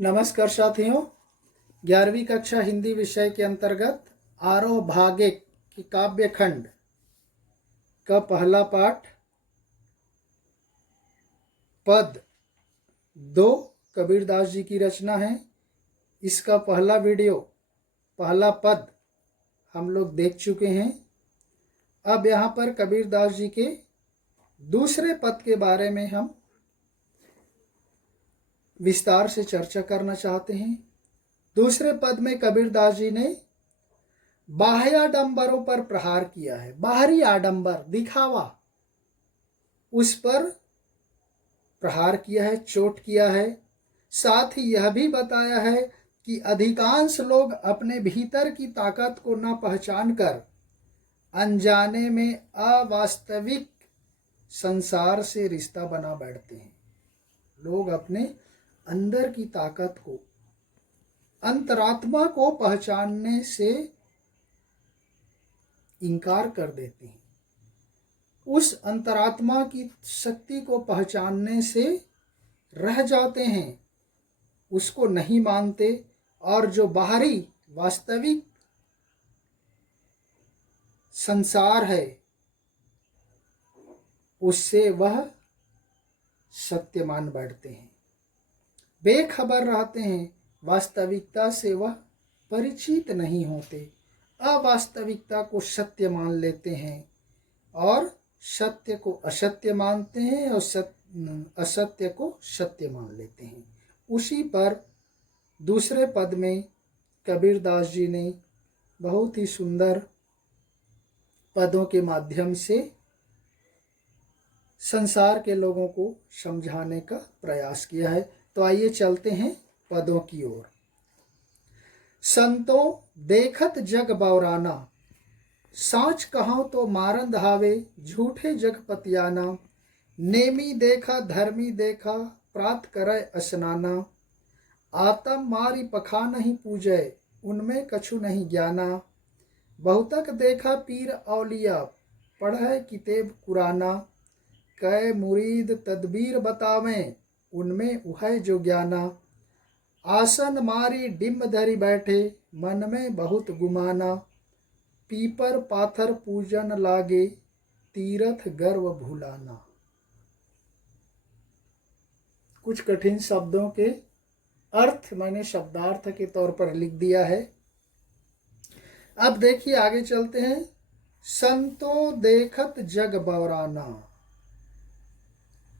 नमस्कार साथियों, 11वीं कक्षा हिंदी विषय के अंतर्गत आरोह भाग 1 की काव्य खंड का पहला पाठ पद 2 कबीरदास जी की रचना है। इसका पहला वीडियो, पहला पद हम लोग देख चुके हैं। अब यहाँ पर कबीरदास जी के दूसरे पद के बारे में हम विस्तार से चर्चा करना चाहते हैं। दूसरे पद में कबीरदास जी ने बाह्य आडंबरों पर प्रहार किया है। बाहरी आडंबर, दिखावा, उस पर प्रहार किया है, चोट किया है। साथ ही यह भी बताया है कि अधिकांश लोग अपने भीतर की ताकत को न पहचान कर अनजाने में अवास्तविक संसार से रिश्ता बना बैठते हैं। लोग अपने अंदर की ताकत को, अंतरात्मा को पहचानने से इनकार कर देते हैं। उस अंतरात्मा की शक्ति को पहचानने से रह जाते हैं, उसको नहीं मानते, और जो बाहरी वास्तविक संसार है उससे वह सत्य मान बैठते हैं। बेखबर रहते हैं, वास्तविकता से वह परिचित नहीं होते, अवास्तविकता को सत्य मान लेते हैं और सत्य को असत्य मानते हैं और असत्य को सत्य मान लेते हैं। उसी पर दूसरे पद में कबीरदास जी ने बहुत ही सुंदर पदों के माध्यम से संसार के लोगों को समझाने का प्रयास किया है। तो आइए चलते हैं पदों की ओर। संतों देखत जग बौराना, साच कहो तो मारन धावे, झूठे जग पतियाना। नेमी देखा धर्मी देखा, प्रात करे स्नाना। आतम मारी पखा नहीं पूजे, उनमें कछु नहीं ज्ञाना। बहुतक देखा पीर औलिया, पढ़े किताब कुराना। कै मुरीद तदबीर बतावें, उनमें उहै जो ज्ञाना। आसन मारी डिम्ब धरी बैठे, मन में बहुत गुमाना। पीपर पाथर पूजन लागे, तीरथ गर्व भूलाना। कुछ कठिन शब्दों के अर्थ मैंने शब्दार्थ के तौर पर लिख दिया है। अब देखिए आगे चलते हैं। संतों देखत जग बौराना।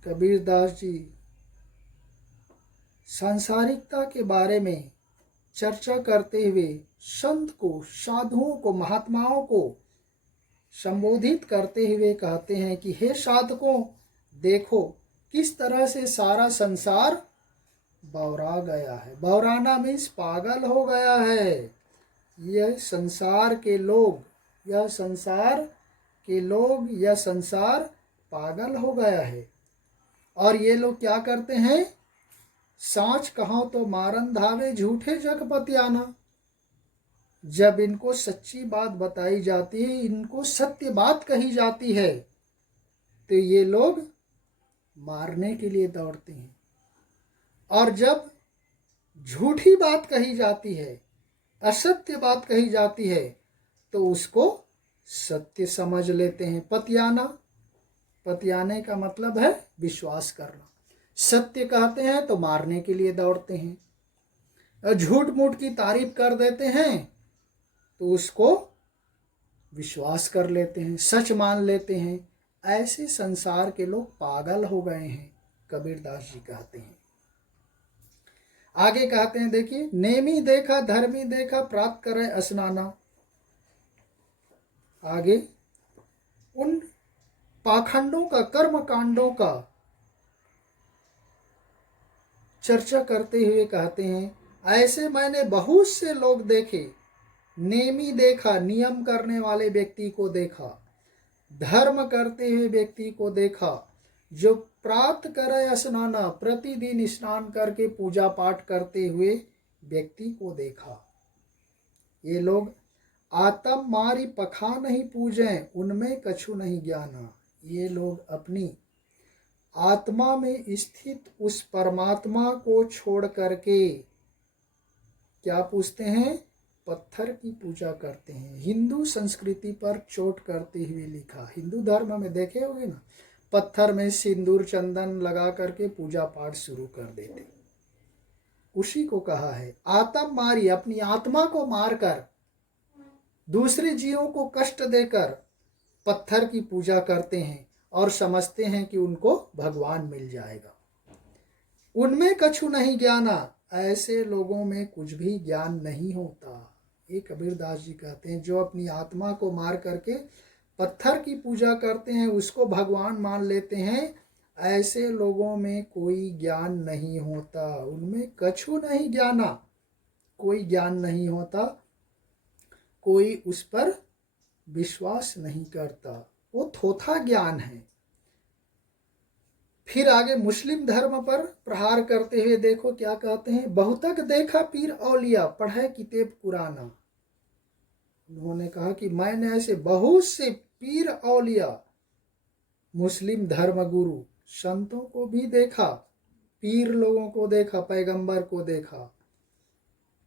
कबीरदास जी सांसारिकता के बारे में चर्चा करते हुए संत को, साधुओं को, महात्माओं को संबोधित करते हुए कहते हैं कि हे साधकों, देखो किस तरह से सारा संसार बौरा गया है। बौराना मीन्स पागल हो गया है। यह संसार के लोग, यह संसार के लोग, यह संसार पागल हो गया है। और ये लोग क्या करते हैं? साच कहो तो मारन धावे, झूठे जग पतियाना। जब इनको सच्ची बात बताई जाती है, इनको सत्य बात कही जाती है, तो ये लोग मारने के लिए दौड़ते हैं। और जब झूठी बात कही जाती है, असत्य बात कही जाती है, तो उसको सत्य समझ लेते हैं। पतियाना, पतियाने का मतलब है विश्वास करना। सत्य कहते हैं तो मारने के लिए दौड़ते हैं। और झूठ मूठ की तारीफ कर देते हैं तो उसको विश्वास कर लेते हैं, सच मान लेते हैं। ऐसे संसार के लोग पागल हो गए हैं, कबीरदास जी कहते हैं। आगे कहते हैं, देखिए, नेमी देखा धर्मी देखा, प्रात करे स्नाना। आगे उन पाखंडों का, कर्म कांडों का चर्चा करते हुए कहते हैं, ऐसे मैंने बहुत से लोग देखे। नेमी देखा, नियम करने वाले व्यक्ति को देखा। धर्म करते हुए व्यक्ति को देखा। जो प्रात करे स्नाना, प्रतिदिन स्नान करके पूजा पाठ करते हुए व्यक्ति को देखा। ये लोग आतम मारी पखा नहीं पूजे, उनमें कछु नहीं ज्ञाना। ये लोग अपनी आत्मा में स्थित उस परमात्मा को छोड़ करके क्या पूजते हैं? पत्थर की पूजा करते हैं। हिंदू संस्कृति पर चोट करते हुए लिखा। हिंदू धर्म में देखे होगे ना, पत्थर में सिंदूर चंदन लगा करके पूजा पाठ शुरू कर देते। उसी को कहा है आत्म मारी, अपनी आत्मा को मारकर दूसरे जीवों को कष्ट देकर पत्थर की पूजा करते हैं और समझते हैं कि उनको भगवान मिल जाएगा। उनमें कछु नहीं ज्ञाना, ऐसे लोगों में कुछ भी ज्ञान नहीं होता। ये कबीरदास जी कहते हैं, जो अपनी आत्मा को मार करके पत्थर की पूजा करते हैं, उसको भगवान मान लेते हैं, ऐसे लोगों में कोई ज्ञान नहीं होता। उनमें कछु नहीं ज्ञाना, कोई ज्ञान नहीं होता, कोई उस पर विश्वास नहीं करता, वो थोथा ज्ञान है। फिर आगे मुस्लिम धर्म पर प्रहार करते हुए देखो क्या कहते हैं, बहुतक देखा पीर औलिया पढ़े किताब कुराना। उन्होंने कहा कि मैंने ऐसे बहुत से पीर औलिया, मुस्लिम धर्म गुरु संतों को भी देखा, पीर लोगों को देखा, पैगंबर को देखा,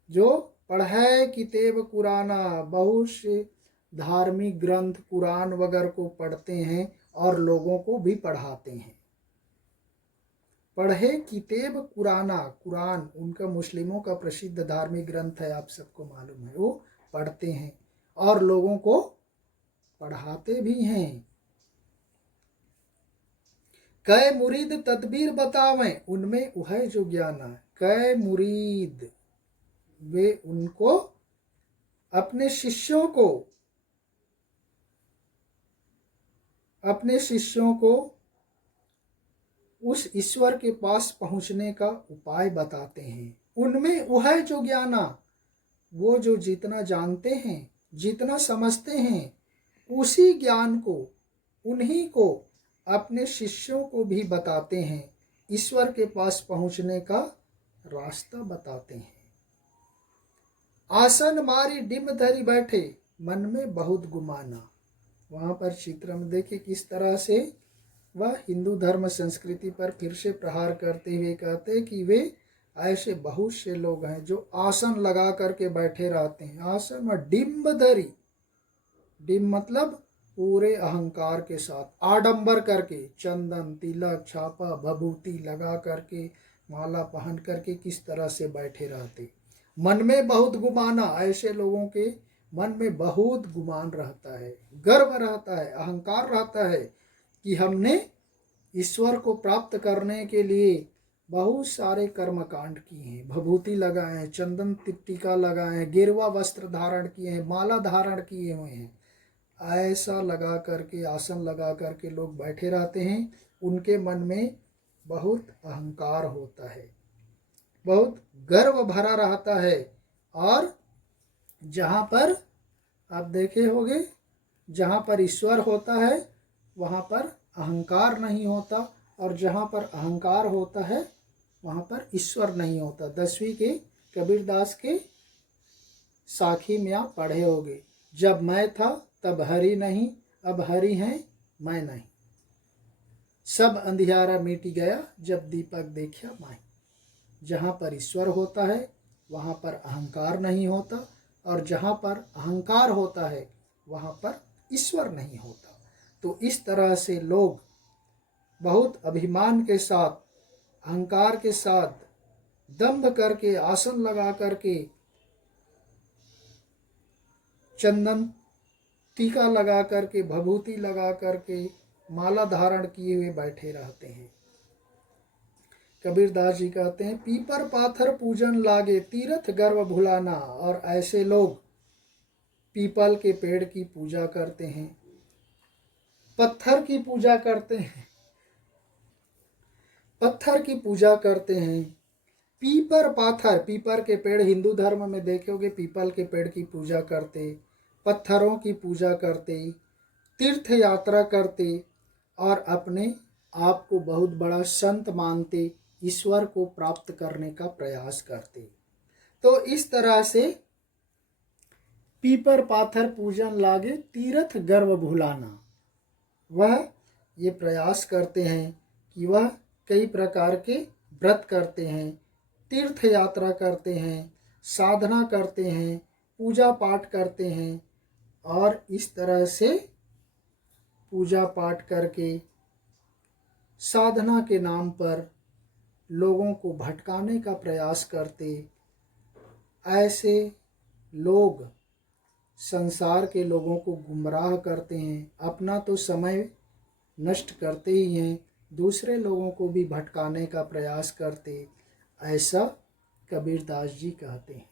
जो पढ़े किताब कुराना, बहुत से धार्मिक ग्रंथ कुरान वगैरह को पढ़ते हैं और लोगों को भी पढ़ाते हैं। पढ़े किताब कुराना, कुरान उनका मुस्लिमों का प्रसिद्ध धार्मिक ग्रंथ है, आप सबको मालूम है। वो पढ़ते हैं और लोगों को पढ़ाते भी हैं। कै मुरीद तदबीर बतावें, उनमें वह जो ज्ञान है। कै मुरीद, वे उनको अपने शिष्यों को उस ईश्वर के पास पहुंचने का उपाय बताते हैं। उनमें वह जो ज्ञाना, वो जो जितना जानते हैं, जितना समझते हैं, उसी ज्ञान को, उन्हीं को अपने शिष्यों को भी बताते हैं, ईश्वर के पास पहुंचने का रास्ता बताते हैं। आसन मारी डिम धरी बैठे, मन में बहुत गुमाना। वहां पर चित्र में देखिए किस तरह से वह हिंदू धर्म संस्कृति पर फिर से प्रहार करते हुए कहते हैं कि वे ऐसे बहुत से लोग हैं जो आसन लगा करके बैठे रहते हैं। आसन में डिम्ब धरी, डिम्ब मतलब पूरे अहंकार के साथ, आडंबर करके, चंदन तिलक छापा भभूति लगा करके, माला पहन करके किस तरह से बैठे रहते। मन में बहुत गुमाना, ऐसे लोगों के मन में बहुत गुमान रहता है, गर्व रहता है, अहंकार रहता है कि हमने ईश्वर को प्राप्त करने के लिए बहुत सारे कर्मकांड किए हैं, भभूति लगाए हैं, चंदन टीका लगाए हैं, गेरुआ वस्त्र धारण किए हैं, माला धारण किए हुए हैं। ऐसा लगा करके, आसन लगा करके लोग बैठे रहते हैं। उनके मन में बहुत अहंकार होता है, बहुत गर्व भरा रहता है। और जहाँ पर आप देखे होंगे, जहाँ पर ईश्वर होता है वहाँ पर अहंकार नहीं होता, और जहाँ पर अहंकार होता है वहाँ पर ईश्वर नहीं होता। 10वीं के कबीरदास के साखी में आप पढ़े होंगे, जब मैं था तब हरि नहीं, अब हरि हैं मैं नहीं, सब अंधियारा मिट गया जब दीपक देखा माई। जहाँ पर ईश्वर होता है वहाँ पर अहंकार नहीं होता, और जहाँ पर अहंकार होता है वहाँ पर ईश्वर नहीं होता। तो इस तरह से लोग बहुत अभिमान के साथ, अहंकार के साथ, दंभ करके, आसन लगा करके, चंदन टीका लगा करके, भभूति लगा करके, माला धारण किए हुए बैठे रहते हैं। कबीरदास जी कहते हैं, पीपर पाथर पूजन लागे, तीर्थ गर्व भुलाना। और ऐसे लोग पीपल के पेड़ की पूजा करते हैं, पत्थर की पूजा करते हैं, पत्थर की पूजा करते हैं। पीपर पाथर, पीपर के पेड़, हिंदू धर्म में देखोगे पीपल के पेड़ की पूजा करते, पत्थरों की पूजा करते, तीर्थ यात्रा करते, और अपने आप को बहुत बड़ा संत मानते, ईश्वर को प्राप्त करने का प्रयास करते। तो इस तरह से पीपर पाथर पूजन लागे, तीर्थ गर्व भुलाना, वह ये प्रयास करते हैं कि वह कई प्रकार के व्रत करते हैं, तीर्थ यात्रा करते हैं, साधना करते हैं, पूजा पाठ करते हैं और इस तरह से पूजा पाठ करके साधना के नाम पर लोगों को भटकाने का प्रयास करते, ऐसे लोग संसार के लोगों को गुमराह करते हैं, अपना तो समय नष्ट करते ही हैं, दूसरे लोगों को भी भटकाने का प्रयास करते, ऐसा कबीरदास जी कहते हैं।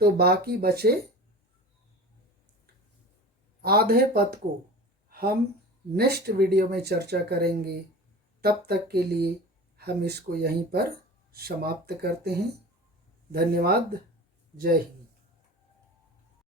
तो बाकी बचे आधे पद को हम नेक्स्ट वीडियो में चर्चा करेंगे। तब तक के लिए हम इसको यहीं पर समाप्त करते हैं। धन्यवाद। जय हिंद।